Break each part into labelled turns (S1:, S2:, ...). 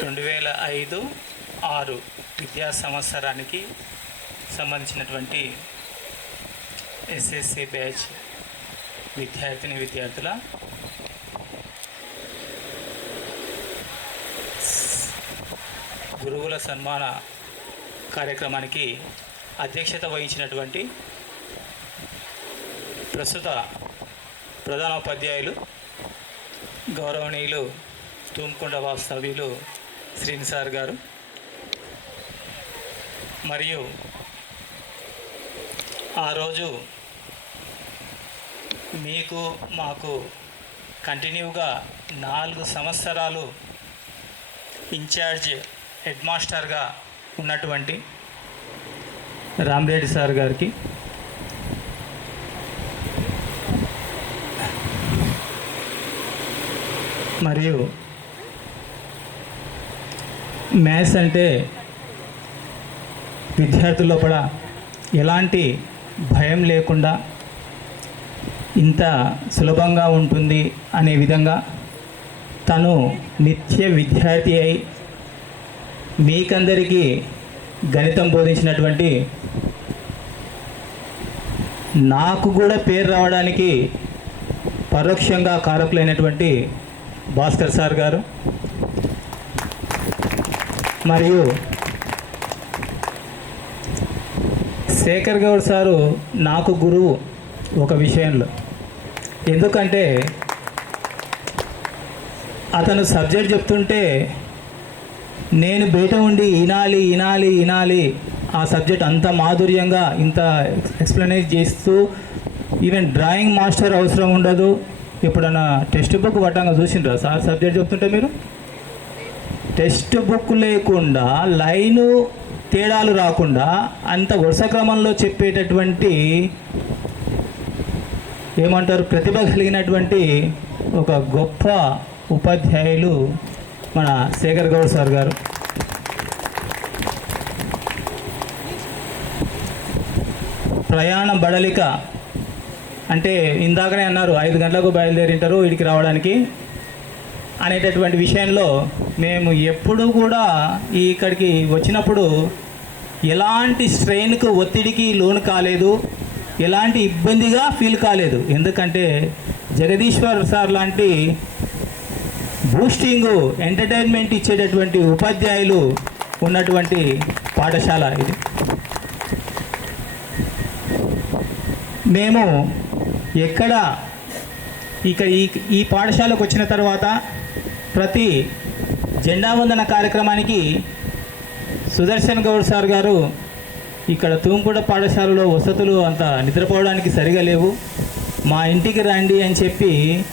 S1: రెండు వేల ఐదు ఆరు విద్యా సంవత్సరానికి సంబంధించినటువంటి ఎస్ఎస్సి బ్యాచ్ విద్యార్థిని విద్యార్థుల గురువుల సన్మాన కార్యక్రమానికి అధ్యక్షత వహించినటువంటి ప్రస్తుత ప్రధానోపాధ్యాయులు గౌరవనీయులు తూమ్కొండ వాస్తవ్యులు శ్రీని సార్ గారు. మరియు ఆ రోజు మీకు మాకు కంటిన్యూగా నాలుగు సంవత్సరాలు ఇన్ఛార్జ్ హెడ్ మాస్టర్గా ఉన్నటువంటి రామ్రెడ్డి సార్ గారికి మరియు మ్యాథ్స్ అంటే విద్యార్థుల లోపల ఎలాంటి భయం లేకుండా ఇంత సులభంగా ఉంటుంది అనే విధంగా తను నిత్య విద్యార్థి అయి మీకందరికీ గణితం బోధించినటువంటి నాకు కూడా పేరు రావడానికి పరోక్షంగా కారకులైనటువంటి భాస్కర్ సార్ గారు. మరియు శేఖర్ గౌడ్ సారు నాకు గురువు ఒక విషయంలో. ఎందుకంటే అతను సబ్జెక్ట్ చెప్తుంటే నేను బయట ఉండి వినాలి వినాలి వినాలి ఆ సబ్జెక్ట్ అంత మాధుర్యంగా ఇంత ఎక్స్ప్లెనేజ్ చేస్తూ ఈవెన్ డ్రాయింగ్ మాస్టర్ అవసరం ఉండదు ఎప్పుడన్నా టెక్స్ట్ బుక్ పట్టంగా చూసిండ్రా? సార్ సబ్జెక్ట్ చెప్తుంటే మీరు? టెక్స్ట్ బుక్ లేకుండా లైను తేడాలు రాకుండా అంత వరుస క్రమంలో చెప్పేటటువంటి ఏమంటారు? ప్రతిభ కలిగినటువంటి ఒక గొప్ప ఉపాధ్యాయులు మన శేఖర్ గౌడ్ సార్ గారు. ప్రయాణం బడలిక అంటే ఇందాకనే అన్నారు ఐదు గంటలకు బయలుదేరింటారు వీడికి రావడానికి అనేటటువంటి విషయంలో మేము ఎప్పుడు కూడా ఇక్కడికి వచ్చినప్పుడు ఎలాంటి స్ట్రెయిన్కు ఒత్తిడికి లోను కాలేదు ఎలాంటి ఇబ్బందిగా ఫీల్ కాలేదు. ఎందుకంటే జగదీశ్వర్ సార్ లాంటి బూస్టింగ్ ఎంటర్టైన్మెంట్ ఇచ్చేటటువంటి ఉపాధ్యాయులు ఉన్నటువంటి పాఠశాల ఇది. మేము ఎక్కడ ఇక ఈ ఈ పాఠశాలకు వచ్చిన తర్వాత ప్రతి జెండా వందన కార్యక్రమానికి సుదర్శన్ గౌడ్ సార్ గారు ఇక్కడ తూంకుడ పాఠశాలలో వసతులు అంత నిద్రపోవడానికి సరిగా లేవు. మా ఇంటికి రండి అని చెప్పి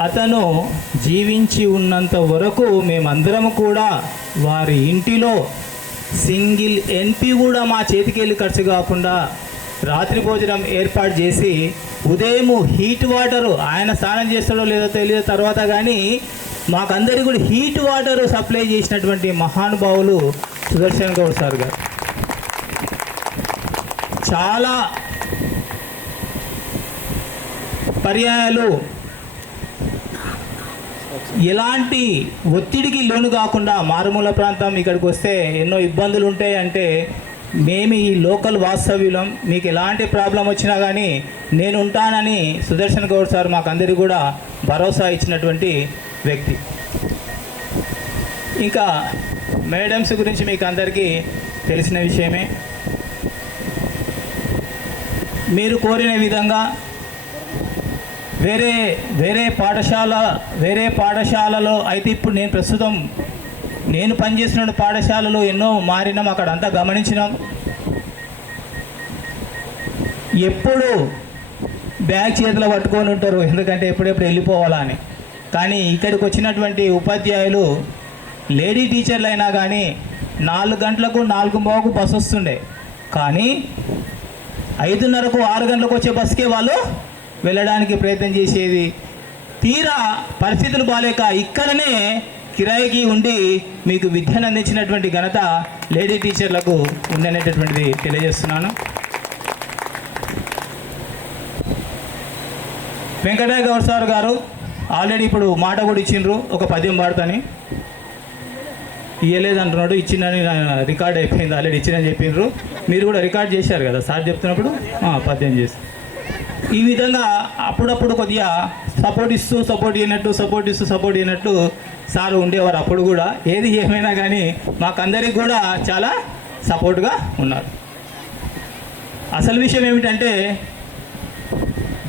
S1: అతను జీవించి ఉన్నంత వరకు మేమందరం కూడా వారి ఇంటిలో సింగిల్ ఎన్పి కూడా మా చేతికెళ్ళి ఖర్చు కాకుండా రాత్రి భోజనం ఏర్పాటు చేసి ఉదయం హీట్ వాటరు ఆయన స్నానం చేస్తాడో లేదో తెలియదు. తర్వాత కానీ మాకందరికీ కూడా హీట్ వాటర్ సప్లై చేసినటువంటి మహానుభావులు సుదర్శన్ గౌడ్ సార్ గారు. చాలా పర్యాయాలు ఎలాంటి ఒత్తిడికి లోను కాకుండా మారుమూల ప్రాంతం ఇక్కడికి వస్తే ఎన్నో ఇబ్బందులు ఉంటాయి అంటే మేము ఈ లోకల్ వాస్తవ్యులం. మీకు ఎలాంటి ప్రాబ్లం వచ్చినా కానీ నేను ఉంటానని సుదర్శన్ గౌడ్ సార్ మాకందరికీ కూడా భరోసా ఇచ్చినటువంటి వ్యక్తి. ఇంకా మేడమ్స్ గురించి మీకు అందరికీ తెలిసిన విషయమే. మీరు కోరిన విధంగా వేరే వేరే పాఠశాల వేరే పాఠశాలలో అయితే ఇప్పుడు నేను ప్రస్తుతం నేను పనిచేసిన పాఠశాలలు ఎన్నో మారినాం అక్కడ అంతా గమనించినాం. ఎప్పుడు బ్యాగ్ చేతిలో పట్టుకొని ఉంటారు ఎందుకంటే ఎప్పుడెప్పుడు వెళ్ళిపోవాలా అని. కానీ ఇక్కడికి వచ్చినటువంటి ఉపాధ్యాయులు లేడీ టీచర్లు అయినా కానీ నాలుగు గంటలకు నాలుగు మోకు బస్సు వస్తుండే. కానీ ఐదున్నరకు ఆరు గంటలకు వచ్చే బస్కే వాళ్ళు వెళ్ళడానికి ప్రయత్నం చేసేది. తీరా పరిస్థితులు బాగాలేక ఇక్కడనే కిరాయికి ఉండి మీకు విద్యను అందించినటువంటి ఘనత లేడీ టీచర్లకు ఉందనేటటువంటిది తెలియజేస్తున్నాను. వెంకటయ్య గౌర్ సార్ గారు ఆల్రెడీ ఇప్పుడు మాట కూడా ఇచ్చిండ్రు ఒక పద్యం పాడతాని. ఇయ్యలేదు అంటున్నాడు ఇచ్చిందని రికార్డ్ అయిపోయింది ఆల్రెడీ ఇచ్చిందని చెప్పిండ్రు. మీరు కూడా రికార్డ్ చేశారు కదా సార్ చెప్తున్నప్పుడు? ఆ, పద్యం చేసి. ఈ విధంగా అప్పుడప్పుడు కొద్దిగా సపోర్ట్ ఇస్తూ సపోర్ట్ చేయనట్టు సపోర్ట్ ఇస్తూ సపోర్ట్ చేయనట్టు సార్ ఉండేవారు అప్పుడు కూడా. ఏది ఏమైనా కానీ మాకందరికి కూడా చాలా సపోర్ట్గా ఉన్నారు. అసలు విషయం ఏమిటంటే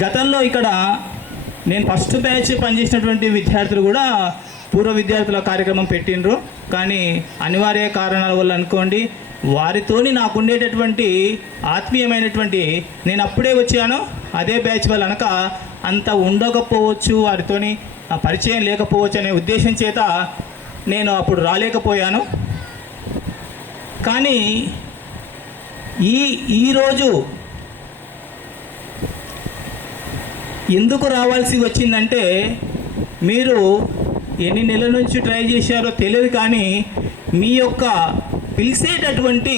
S1: గతంలో ఇక్కడ నేను ఫస్ట్ బ్యాచ్ పనిచేసినటువంటి విద్యార్థులు కూడా పూర్వ విద్యార్థుల కార్యక్రమం పెట్టిండ్రు. కానీ అనివార్య కారణాల వల్ల అనుకోండి వారితోని నాకు ఉండేటటువంటి ఆత్మీయమైనటువంటి నేను అప్పుడే వచ్చాను. అదే బ్యాచ్ వల్ల అనక అంత ఉండకపోవచ్చు వారితోని. పరిచయం లేకపోవచ్చు అనే ఉద్దేశం చేత నేను అప్పుడు రాలేకపోయాను. కానీ ఈ ఈరోజు ఎందుకు రావాల్సి వచ్చిందంటే మీరు ఎన్ని నెలల నుంచి ట్రై చేశారో తెలియదు కానీ మీ యొక్క పిలిచేటటువంటి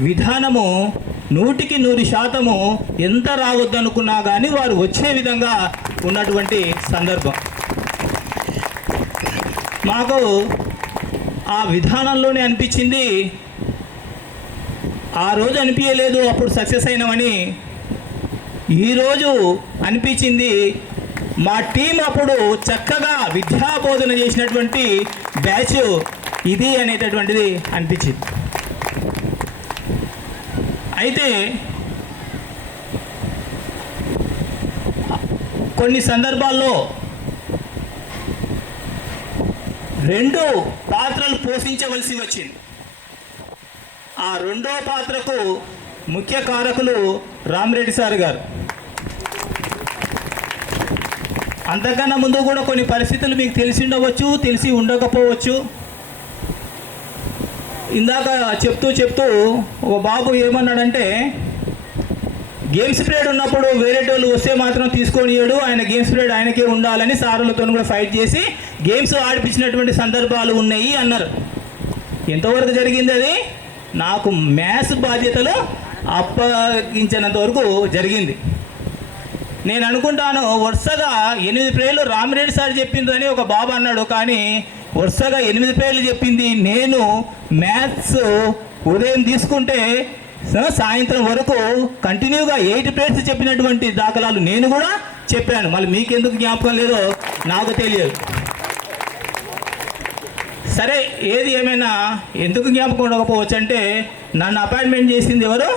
S1: విధానము నూటికి నూరు శాతము ఎంత రావద్దనుకున్నా కానీ వారు వచ్చే విధంగా ఉన్నటువంటి సందర్భం. మాకు ఆ విధానంలోనే అనిపించింది. ఆ రోజు అనిపించలేదు అప్పుడు సక్సెస్ అయినామని. ఈరోజు అనిపించింది మా టీం అప్పుడు చక్కగా విద్యాబోధన చేసినటువంటి బ్యాచ్ ఇది అనేటటువంటిది అనిపించింది. అయితే కొన్ని సందర్భాల్లో రెండు పాత్రలు పోషించవలసి వచ్చింది. ఆ రెండో పాత్రకు ముఖ్య కారకులు రామరెడ్డి సార్ గారు. అంతకన్నా ముందు కూడా కొన్ని పరిస్థితులు మీకు తెలిసి ఉండవచ్చు తెలిసి ఉండకపోవచ్చు. ఇందాక చెప్తూ చెప్తూ ఒక బాబు ఏమన్నాడంటే గేమ్స్ పీరియడ్ ఉన్నప్పుడు వేరే వాళ్ళు వస్తే మాత్రం తీసుకొనియడు ఆయన గేమ్స్ పీరియడ్ ఆయనకే ఉండాలని సారులతో కూడా ఫైట్ చేసి గేమ్స్ ఆడిపించినటువంటి సందర్భాలు ఉన్నాయి అన్నారు. ఎంతవరకు జరిగింది అది? నాకు మ్యాథ్స్ బాధ్యతలు అప్పగించినంత వరకు జరిగింది. నేను అనుకుంటాను వరుసగా ఎనిమిది పేర్లు రామిరెడ్డి సార్ చెప్పిందని ఒక బాబు అన్నాడు. కానీ వరుసగా ఎనిమిది పేర్లు చెప్పింది నేను. మ్యాథ్స్ ఉదయం తీసుకుంటే సాయంత్రం వరకు కంటిన్యూగా ఎయిట్ ప్లేట్స్ చెప్పినటువంటి దాఖలాలు నేను కూడా చెప్పాను. మళ్ళీ మీకెందుకు జ్ఞాపకం లేదో నాకు తెలియదు. సరే ఏది ఏమైనా ఎందుకు జ్ఞాపకం ఉండకపోవచ్చు అంటే నన్ను అపాయింట్మెంట్ చేసింది ఎవరు?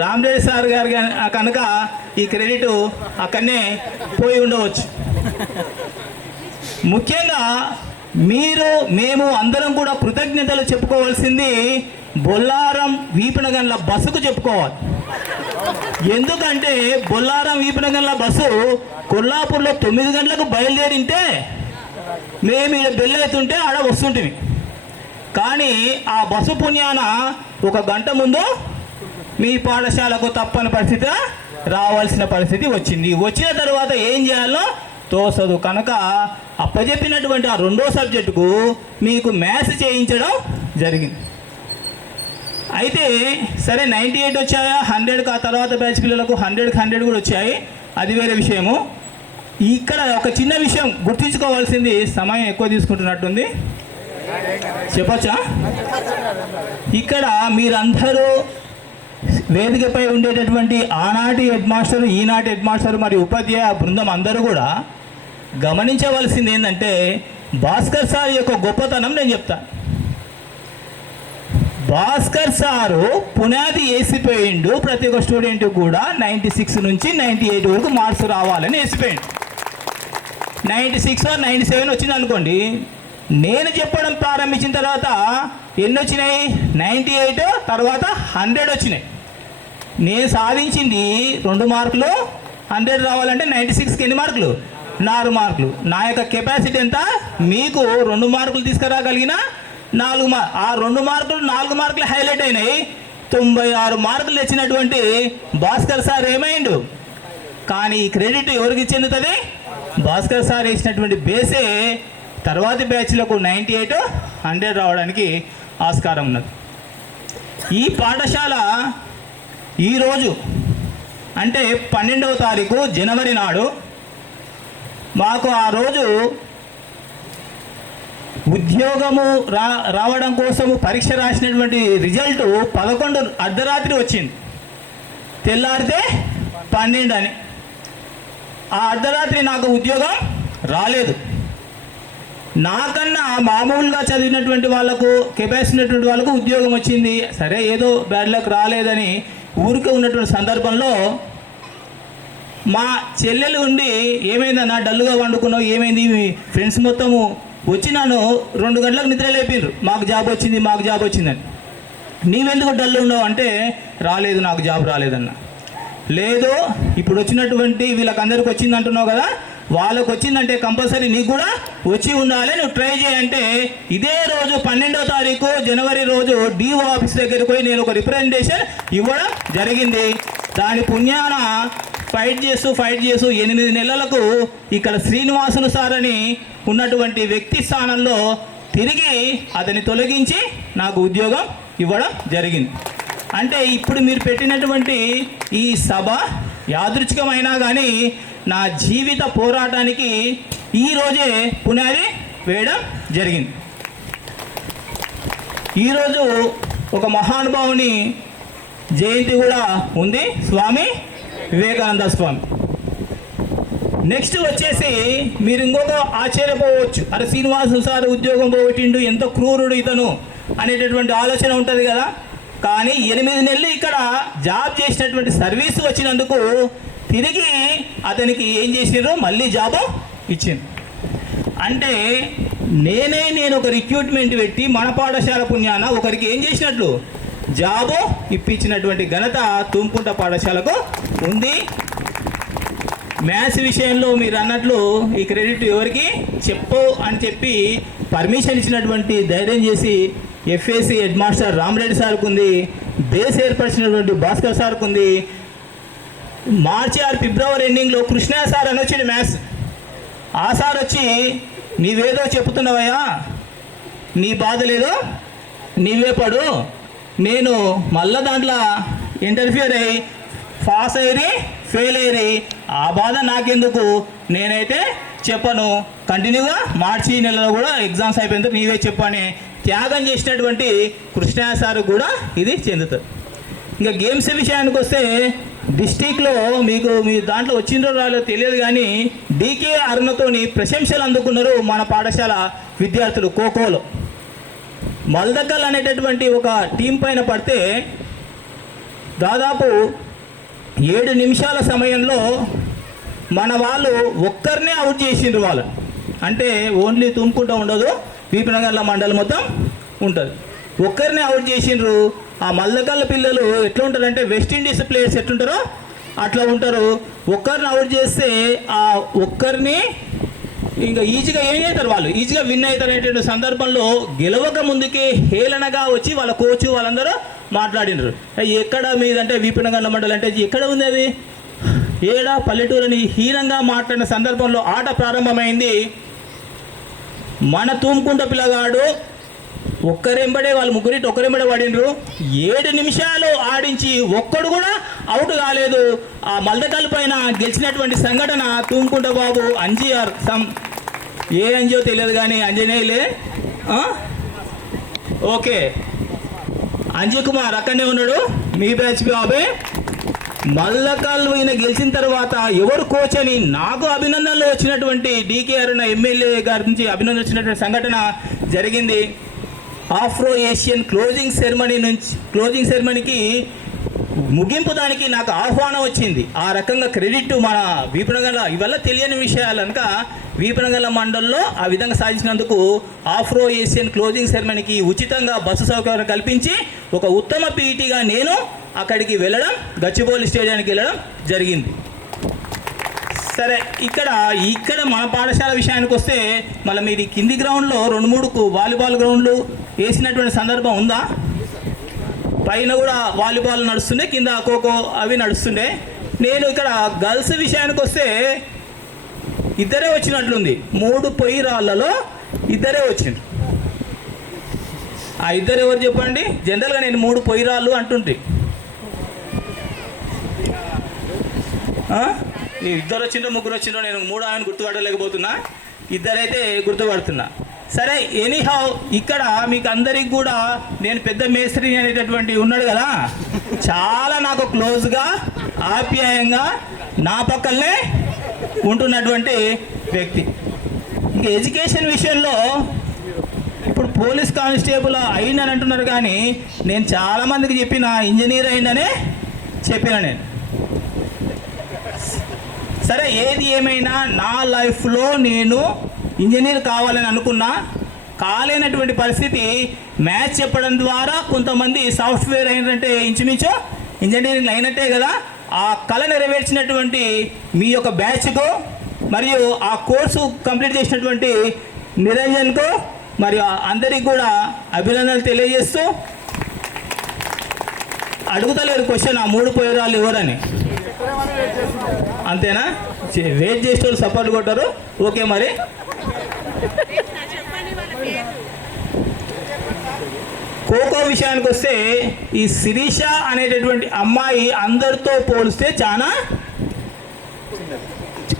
S1: రామ్దేవ్ సార్ గారు కనుక ఈ క్రెడిట్ అక్కడనే పోయి ఉండవచ్చు. ముఖ్యంగా మీరు మేము అందరం కూడా కృతజ్ఞతలు చెప్పుకోవాల్సింది బొల్లారం వీపనగండ్ల బస్సుకు చెప్పుకోవాలి. ఎందుకంటే బొల్లారం వీపనగండ్ల బస్సు కొల్లాపూర్లో తొమ్మిది గంటలకు బయలుదేరింటే మేము ఇక్కడ బెల్లెత్తుంటే ఆడ వస్తుంటివి కానీ ఆ బస్సు పుణ్యాన ఒక గంట ముందు మీ పాఠశాలకు తప్పని పరిస్థితి రావాల్సిన పరిస్థితి వచ్చింది. వచ్చిన తర్వాత ఏం చేయాలో తోసదు. కనుక అప్పచెప్పినటువంటి ఆ రెండో సబ్జెక్టుకు మీకు మ్యాథ్స్ చేయించడం జరిగింది. అయితే సరే నైంటీ ఎయిట్ వచ్చాయా? హండ్రెడ్కి ఆ తర్వాత బ్యాచ్ పిల్లలకు హండ్రెడ్కి హండ్రెడ్ కూడా వచ్చాయి. అది వేరే విషయము. ఇక్కడ ఒక చిన్న విషయం గుర్తించుకోవాల్సింది సమయం ఎక్కువ తీసుకుంటున్నట్టుంది. చెప్పచ్చా? ఇక్కడ మీరందరూ వేదికపై ఉండేటటువంటి ఆనాటి హెడ్ మాస్టర్ ఈనాటి హెడ్ మాస్టర్ మరియు ఉపాధ్యాయ బృందం అందరూ కూడా గమనించవలసింది ఏంటంటే భాస్కర్ సార్ యొక్క గొప్పతనం నేను చెప్తాను. భాస్కర్ సారు పునాది వేసిపోయిండు. ప్రతి ఒక్క స్టూడెంట్ కూడా నైంటీ సిక్స్ నుంచి నైంటీ ఎయిట్ వరకు మార్క్స్ రావాలని వేసిపోయిండు. నైంటీ సిక్స్ నైంటీ సెవెన్ వచ్చింది అనుకోండి. నేను చెప్పడం ప్రారంభించిన తర్వాత ఎన్ని వచ్చినాయి? నైంటీ ఎయిట్ తర్వాత హండ్రెడ్ వచ్చినాయి. నేను సాధించింది రెండు మార్కులు. హండ్రెడ్ రావాలంటే నైంటీ సిక్స్కి ఎన్ని మార్కులు? నాలుగు మార్కులు. నా యొక్క కెపాసిటీ ఎంత? మీకు రెండు మార్కులు తీసుకురాగలిగిన నాలుగు మార్ ఆ రెండు మార్కులు నాలుగు మార్కులు హైలైట్ అయినాయి. తొంభై ఆరు మార్కులు తెచ్చినటువంటి భాస్కర్ సార్ ఏమైండు? కానీ ఈ క్రెడిట్ ఎవరికి చెందుతుంది? భాస్కర్ సార్ వేసినటువంటి బేసే తర్వాతి బ్యాచ్లకు నైంటీ ఎయిట్ హండ్రెడ్ రావడానికి ఆస్కారం ఉన్నది. ఈ పాఠశాల ఈరోజు అంటే పన్నెండవ తారీఖు జనవరి నాడు మాకు ఆ రోజు ఉద్యోగము రా రావడం కోసము పరీక్ష రాసినటువంటి రిజల్ట్ పదకొండు అర్ధరాత్రి వచ్చింది. తెల్లారితే పన్నెండు అని ఆ అర్ధరాత్రి నాకు ఉద్యోగం రాలేదు. నాకన్నా మామూలుగా చదివినటువంటి వాళ్ళకు కెపాసిటీ ఉన్నటువంటి వాళ్ళకు ఉద్యోగం వచ్చింది. సరే ఏదో బ్యాడ్ లక్ రాలేదని ఊరికే ఉన్నటువంటి సందర్భంలో మా చెల్లెలు ఉండి ఏమైందన్నా డల్లుగా వండుకున్నావు ఏమైంది మీ ఫ్రెండ్స్ మొత్తము? వచ్చి నన్ను రెండు గంటలకు నిద్ర లేపారు మాకు జాబ్ వచ్చింది మాకు జాబ్ వచ్చిందని. నీవెందుకు డల్ ఉన్నావు అంటే రాలేదు నాకు జాబ్ రాలేదన్న. లేదు ఇప్పుడు వచ్చినటువంటి వీళ్ళకందరికి వచ్చింది అంటున్నావు కదా వాళ్ళకు వచ్చిందంటే కంపల్సరీ నీకు కూడా వచ్చి ఉండాలి నువ్వు ట్రై చేయంటే ఇదే రోజు పన్నెండో తారీఖు జనవరి రోజు డిఓ ఆఫీస్ దగ్గరికి పోయి నేను ఒక రిప్రజెంటేషన్ ఇవ్వడం జరిగింది. దాని పుణ్యాన ఫైట్ చేస్తూ ఫైట్ చేస్తూ ఎనిమిది నెలలకు ఇక్కడ శ్రీనివాసులు సార్ అని ఉన్నటువంటి వ్యక్తి స్థానంలో తిరిగి అతని తొలగించి నాకు ఉద్యోగం ఇవ్వడం జరిగింది. అంటే ఇప్పుడు మీరు పెట్టినటువంటి ఈ సభ యాదృచ్ఛికమైనా కానీ నా జీవిత పోరాటానికి ఈరోజే పునాది వేయడం జరిగింది. ఈరోజు ఒక మహానుభావుని జయంతి కూడా ఉంది. స్వామి వివేకానంద స్వామి. నెక్స్ట్ వచ్చేసి మీరు ఇంకొక ఆశ్చర్యపోవచ్చు. అరే శ్రీనివాసు సార్ ఉద్యోగం పోగొట్టిండు ఎంత క్రూరుడు ఇతను అనేటటువంటి ఆలోచన ఉంటుంది కదా. కానీ ఎనిమిది నెలలు ఇక్కడ జాబ్ చేసినటువంటి సర్వీస్ వచ్చినందుకు తిరిగి అతనికి ఏం చేసినారు మళ్ళీ జాబ్ ఇచ్చింది అంటే నేనే నేను ఒక రిక్రూట్మెంట్ పెట్టి మన పాఠశాల పుణ్యాన ఒకరికి ఏం చేసినట్లు? జాబు ఇప్పించినటువంటి ఘనత తుమ్కుంట పాఠశాలకు ఉంది. మ్యాథ్స్ విషయంలో మీరు అన్నట్లు ఈ క్రెడిట్ ఎవరికి? చెప్పు అని చెప్పి పర్మిషన్ ఇచ్చినటువంటి ధైర్యం చేసి ఎఫ్ఏసి హెడ్ మాస్టర్ రామరెడ్డి సార్కు ఉంది. బేస్ ఏర్పరిచినటువంటి భాస్కర్ సార్కు ఉంది. మార్చి ఆరు ఫిబ్రవరి ఎండింగ్లో కృష్ణ సార్ అని వచ్చింది మ్యాథ్స్. ఆ సార్ వచ్చి నీవేదో చెప్తున్నావయ్యా? నీ బాధ లేదో? నీవే పడు. నేను మళ్ళా దాంట్లో ఇంటర్ఫియర్ అయ్యి పాస్ అయ్యి ఫెయిల్ అయ్యి ఆ బాధ నాకెందుకు? నేనైతే చెప్పను. కంటిన్యూగా మార్చి నెలలో కూడా ఎగ్జామ్స్ అయిపోయిన నీవే చెప్పని త్యాగం చేసినటువంటి కృష్ణ సార్ కూడా ఇది చెందుతారు. ఇంకా గేమ్స్ విషయానికి వస్తే డిస్టిక్లో మీకు మీ దాంట్లో వచ్చిందో రాలో తెలియదు కానీ డీకే అరుణతోని ప్రశంసలు అందుకున్నారు మన పాఠశాల విద్యార్థులు ఖోఖోలో. మల్దక్కల్ అనేటటువంటి ఒక టీం పైన పడితే దాదాపు ఏడు నిమిషాల సమయంలో మన వాళ్ళు ఒక్కరినే అవుట్ చేసిండ్రు వాళ్ళు. అంటే ఓన్లీ తుమ్ముకుంటూ ఉండదు బీపీనగర్ల మండలం మొత్తం ఉంటుంది. ఒక్కరినే అవుట్ చేసిండ్రు. ఆ మల్లకల్ల పిల్లలు ఎట్లా ఉంటారంటే వెస్టిండీస్ ప్లేయర్స్ ఎట్లుంటారో అట్లా ఉంటారు. ఒక్కరిని అవుట్ చేస్తే ఆ ఒక్కరిని ఇంకా ఈజీగా ఏం అవుతారు వాళ్ళు? ఈజీగా విన్ అవుతారనేటువంటి సందర్భంలో గెలవక ముందుకే హేళనగా వచ్చి వాళ్ళ కోచ్ వాళ్ళందరూ మాట్లాడినారు. ఎక్కడ మీదంటే వీపినగండ్ల మండలం అంటే ఎక్కడ ఉంది అది? ఏడా? పల్లెటూరుని హీనంగా మాట్లాడిన సందర్భంలో ఆట ప్రారంభమైంది. మన తూముకుంట పిల్లగాడు ఒక్కరెంబడే వాళ్ళు ముగ్గురిటి ఒక్కరెంబడే పడినరు ఏడు నిమిషాలు ఆడించి ఒక్కడు కూడా అవుట్ కాలేదు. ఆ మల్దకల్ పైన గెలిచినటువంటి సంఘటన తూముకుంట బాబు అంజీఆర్ సం ఏ అంజో తెలియదు కానీ అంజనేయులే? ఓకే. అంజయ్ కుమార్ అక్కడనే ఉన్నాడు. మీ బ్యాచ్ బాబే. మల్లకాళ్ళు ఈయన గెలిచిన తర్వాత ఎవరు కోచ్ అని నాకు అభినందనలు వచ్చినటువంటి డీకేఆర్ అన్న ఎమ్మెల్యే గారి నుంచి అభినందన వచ్చినటువంటి సంఘటన జరిగింది. ఆఫ్రో ఏషియన్ క్లోజింగ్ సెరమనీ నుంచి క్లోజింగ్ సెరమనీకి ముగింపు దానికి నాకు ఆహ్వానం వచ్చింది. ఆ రకంగా క్రెడిట్ మన వీపనగల ఇవల్ల తెలియని విషయాలు కనుక వీపనగల మండలంలో ఆ విధంగా సాధించినందుకు ఆఫ్రో ఏషియన్ క్లోజింగ్ సెరమనీకి ఉచితంగా బస్సు సౌకర్యం కల్పించి ఒక ఉత్తమ పీఈటీగా నేను అక్కడికి వెళ్ళడం గచ్చిబౌలి స్టేడియానికి వెళ్ళడం జరిగింది. సరే ఇక్కడ ఇక్కడ మన పాఠశాల విషయానికి వస్తే మళ్ళీ మీరు కింది గ్రౌండ్లో రెండు మూడుకు వాలీబాల్ గ్రౌండ్లు వేసినటువంటి సందర్భం ఉందా? పైన కూడా వాలీబాల్ నడుస్తుండే కింద ఖోఖో అవి నడుస్తుండే. నేను ఇక్కడ గర్ల్స్ విషయానికి వస్తే ఇద్దరే వచ్చినట్లుంది. మూడు పొయ్యి రాళ్ళలో ఇద్దరే వచ్చిండ్రు. ఆ ఇద్దరు ఎవరు చెప్పండి? జనరల్గా నేను మూడు పొయ్యి రాళ్ళు అంటుంటే ఇద్దరు వచ్చిండ్రో ముగ్గురు వచ్చిండ్రో నేను మూడు ఆయన గుర్తుపడలేకపోతున్నా ఇద్దరైతే గుర్తుపడుతున్నా. సరే ఎనీహౌ ఇక్కడ మీకు అందరికి కూడా నేను పెద్ద మేస్త్రి అనేటటువంటి ఉన్నాడు కదా చాలా నాకు క్లోజ్గా ఆప్యాయంగా నా పక్కనే ఉంటున్నటువంటి వ్యక్తి. ఇంక ఎడ్యుకేషన్ విషయంలో ఇప్పుడు పోలీస్ కానిస్టేబుల్ అయిందని అంటున్నారు కానీ నేను చాలా మందికి చెప్పిన ఇంజనీర్ అయిందనే చెప్పిన నేను. సరే ఏది ఏమైనా నా లైఫ్లో నేను ఇంజనీర్ కావాలని అనుకున్నా కాలేనటువంటి పరిస్థితి మ్యాథ్స్ చెప్పడం ద్వారా కొంతమంది సాఫ్ట్వేర్ అయినంటే ఇంచుమించు ఇంజనీరింగ్ అయినట్టే కదా ఆ కళ నెరవేర్చినటువంటి మీ యొక్క బ్యాచ్కు మరియు ఆ కోర్సు కంప్లీట్ చేసినటువంటి నిరంజన్కు మరియు అందరికి కూడా అభినందనలు తెలియజేస్తూ అడుగుతలేరు క్వశ్చన్ ఆ మూడు పోయరాలు ఎవరని. అంతేనా? వెయిట్ చేసేవాళ్ళు సపోర్ట్ కొట్టారు. ఓకే మరి. ఖోఖో విషయానికి వస్తే ఈ శిరీష అనేటటువంటి అమ్మాయి అందరితో పోలిస్తే చాలా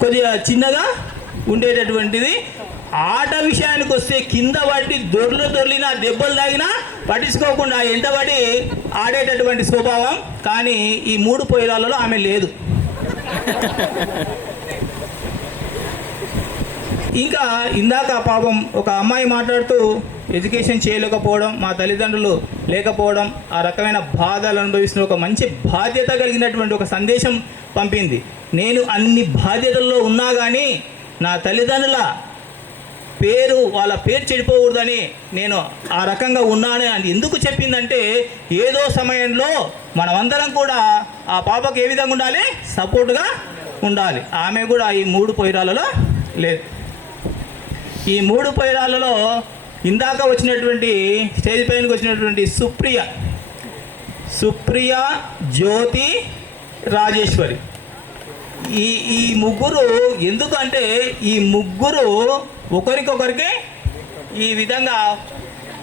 S1: కొద్దిగా చిన్నగా ఉండేటటువంటిది. ఆట విషయానికి వస్తే కింద పడి దొర్లు దొర్లినా దెబ్బలు తాగినా పట్టించుకోకుండా ఎంటబడి ఆడేటటువంటి స్వభావం. కానీ ఈ మూడు పొయ్యిరాలలో ఆమె లేదు. ఇంకా ఇందాక పాపం ఒక అమ్మాయి మాట్లాడుతూ ఎడ్యుకేషన్ చేయలేకపోవడం మా తల్లిదండ్రులు లేకపోవడం ఆ రకమైన బాధలు అనుభవిస్తున్న ఒక మంచి బాధ్యత కలిగినటువంటి ఒక సందేశం పంపింది. నేను అన్ని బాధ్యతల్లో ఉన్నా కానీ నా తల్లిదండ్రుల పేరు వాళ్ళ పేరు చెడిపోకూడదని నేను ఆ రకంగా ఉన్నాను అని ఎందుకు చెప్పిందంటే ఏదో సమయంలో మనమందరం కూడా ఆ పాపకు ఏ విధంగా ఉండాలి? సపోర్ట్గా ఉండాలి. ఆమె కూడా ఈ మూడు పొయ్యిరాలలో లేదు. ఈ మూడు పొయ్యిరాలలో ఇందాక వచ్చినటువంటి స్టేజ్ పైనకి వచ్చినటువంటి సుప్రియ సుప్రియ జ్యోతి రాజేశ్వరి. ఈ ఈ ముగ్గురు ఎందుకంటే ఈ ముగ్గురు ఒకరికొకరికి ఈ విధంగా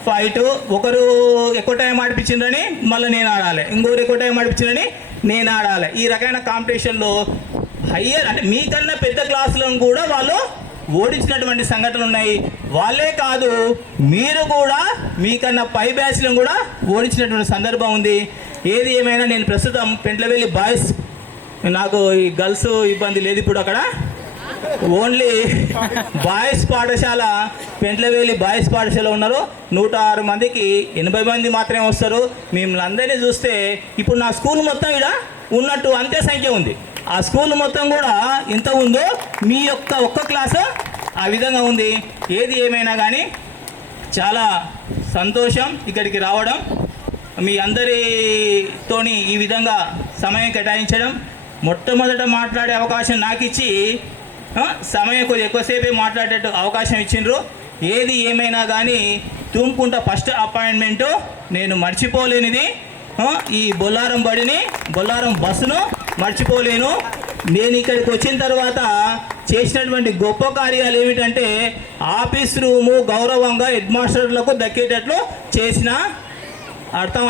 S1: ఫైట్ ఒకరు ఎక్కువ టైం ఆడిపించిండ్రని మళ్ళీ నేను ఆడాలి. ఇంకొకరు ఎక్కువ టైం ఆడిపించిందని నేను ఆడాలి. ఈ రకమైన కాంపిటీషన్లో హయ్యర్ అంటే మీకన్నా పెద్ద క్లాసులను కూడా వాళ్ళు ఓడించినటువంటి సంఘటనలు ఉన్నాయి. వాళ్ళే కాదు మీరు కూడా మీకన్నా పై బ్యాచ్లను కూడా ఓడించినటువంటి సందర్భం ఉంది. ఏది ఏమైనా నేను ప్రస్తుతం పెంట్లవెల్లి బాయ్స్ నాకు ఈ గర్ల్స్ ఇబ్బంది లేదు ఇప్పుడు అక్కడ. ఓన్లీ బాయ్స్ పాఠశాల పెంట్లవేలి బాయ్స్ పాఠశాల ఉన్నారు. నూట ఆరు మందికి ఎనభై మంది మాత్రమే వస్తారు. మిమ్మల్ని అందరినీ చూస్తే ఇప్పుడు నా స్కూల్ మొత్తం ఇక్కడ ఉన్నట్టు అంతే సంఖ్య ఉంది. ఆ స్కూల్ మొత్తం కూడా ఎంత ఉందో మీ యొక్క ఒక్క క్లాసు ఆ విధంగా ఉంది. ఏది ఏమైనా కానీ చాలా సంతోషం ఇక్కడికి రావడం మీ అందరితోని ఈ విధంగా సమయం కేటాయించడం మొట్టమొదట మాట్లాడే అవకాశం నాకు ఇచ్చి సమయం కొద్ది ఎక్కువసేపే మాట్లాడేట అవకాశం ఇచ్చిండ్రు. ఏది ఏమైనా కానీ తుమ్కుంట ఫస్ట్ అపాయింట్మెంటు నేను మర్చిపోలేనిది. ఈ బొల్లారం బడిని బొల్లారం బస్సును మర్చిపోలేను. నేను ఇక్కడికి వచ్చిన తర్వాత చేసినటువంటి గొప్ప కార్యాలు ఏమిటంటే ఆఫీస్ రూము గౌరవంగా హెడ్ మాస్టర్లకు దక్కేటట్లు చేసిన అర్థం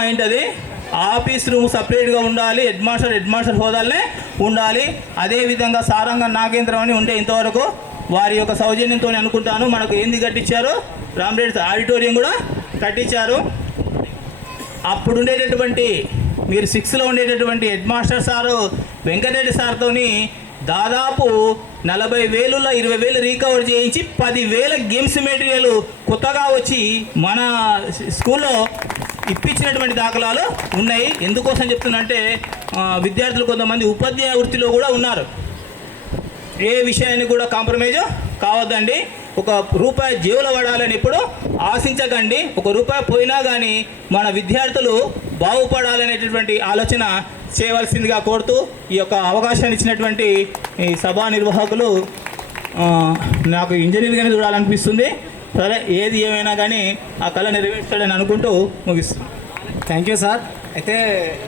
S1: ఆఫీస్ రూమ్ సపరేట్గా ఉండాలి హెడ్ మాస్టర్ హెడ్ మాస్టర్ హోదాలనే ఉండాలి. అదేవిధంగా సారంగ నాగేంద్రం అని ఉంటే ఇంతవరకు వారి యొక్క సౌజన్యంతో అనుకుంటాను. మనకు ఏంది కట్టించారు? రామరెడ్డి ఆడిటోరియం కూడా కట్టించారు. అప్పుడు ఉండేటటువంటి మీరు సిక్స్లో ఉండేటటువంటి హెడ్ మాస్టర్ సారు వెంకటరెడ్డి సార్తోని దాదాపు నలభై వేలులో ఇరవై వేలు రీకవర్ చేయించి పదివేల గేమ్స్ మెటీరియల్ కొత్తగా వచ్చి మన స్కూల్లో ఇప్పించినటువంటి దాఖలాలు ఉన్నాయి. ఎందుకోసం చెప్తున్నంటే విద్యార్థులు కొంతమంది ఉపాధ్యాయ వృత్తిలో కూడా ఉన్నారు. ఏ విషయాన్ని కూడా కాంప్రమైజ్ కావద్దండి. ఒక రూపాయి జీవులు పడాలని ఎప్పుడు ఆశించకండి. ఒక రూపాయి పోయినా కానీ మన విద్యార్థులు బాగుపడాలనేటటువంటి ఆలోచన చేయవలసిందిగా కోరుతూ ఈ యొక్క అవకాశాన్ని ఇచ్చినటువంటి ఈ సభా నిర్వాహకులు నాకు ఇంజనీర్గానే చూడాలనిపిస్తుంది. సరే ఏది ఏమైనా కానీ ఆ కళ నెరవేర్చాడని అనుకుంటూ ముగిస్తాను
S2: థ్యాంక్ యూ సార్. అయితే